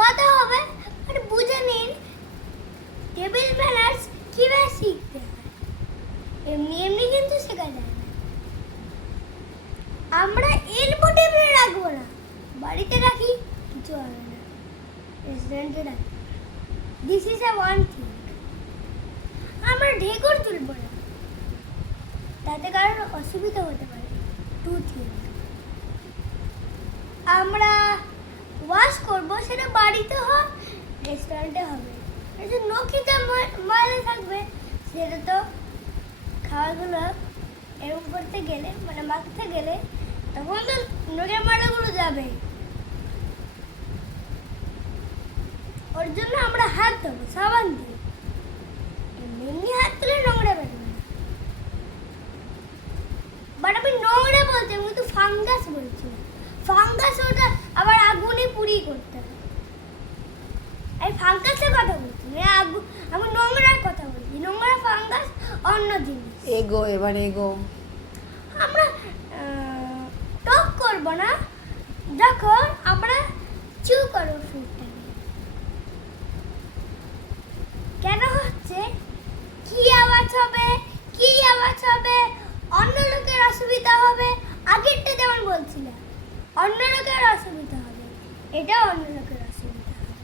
কথা হবে, আর বুঝে নিন টেবিল ম্যানার্স কিভাবে শিখতে হয়। এমনি এমনি কিন্তু শেখা যায় না। আমরা এলবো টেবিলে রাখবো না, বাড়িতে রাখি কিছু হবে না, রেস্টুরেন্টে রাখি। This is a one thing. আমরা ঢেকুর তুলবো না, তাতে কারোর অসুবিধা হতে পারে। Two thing. আমরা ওয়াশ করবো, সেটা বাড়িতে হোক রেস্টুরেন্টে হবে। যদি নখিতে ময়লা থাকবে, সেটা তো খাওয়াগুলো এরকম করতে গেলে, মানে মাখতে গেলে, তখন তো নখের ময়লাগুলো যাবে। ওর জন্য আমরা হাত দেবো সাবান দিয়ে। এমনি হাত তুলে নোংরা বেরোবে না। বাট আমি নোংরা বলছি, আমি কিন্তু ফাঙ্গাস বলছি না। ফাঙ্গাস ওটা আবার আগুনে পুড়িয়ে করতে হবে। আমি ফাঙ্গাসের কথা বলছি না, আমি নোংরার কথা বলছি। নোংরা ফাঙ্গাস অন্য জিনিস। এগো, এবার এগো। আমরা টক করবো না যখন আমরা চু করবো ফুডটা নিয়ে। কেন হচ্ছে, কি আওয়াজ হবে, কি আওয়াজ হবে, অন্য লোকের অসুবিধা হবে। আগেরটা যেমন বলছিলাম, অন্য লোকের অসুবিধা হবে, এটা অন্য লোকের অসুবিধা হবে।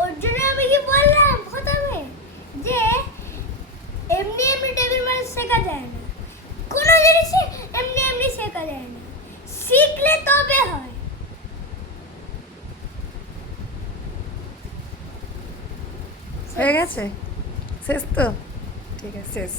ওর জন্য আমি কি বললাম প্রথমে, যে এমনি এমনি টেবিল ম্যানার্স শেখা যায় না। কোনো জিনিসই এমনি এমনি শেখা যায় না, শিখলে তবে হয়। হয়ে গেছে? শেষ তো? ঠিক আছে, শেষ।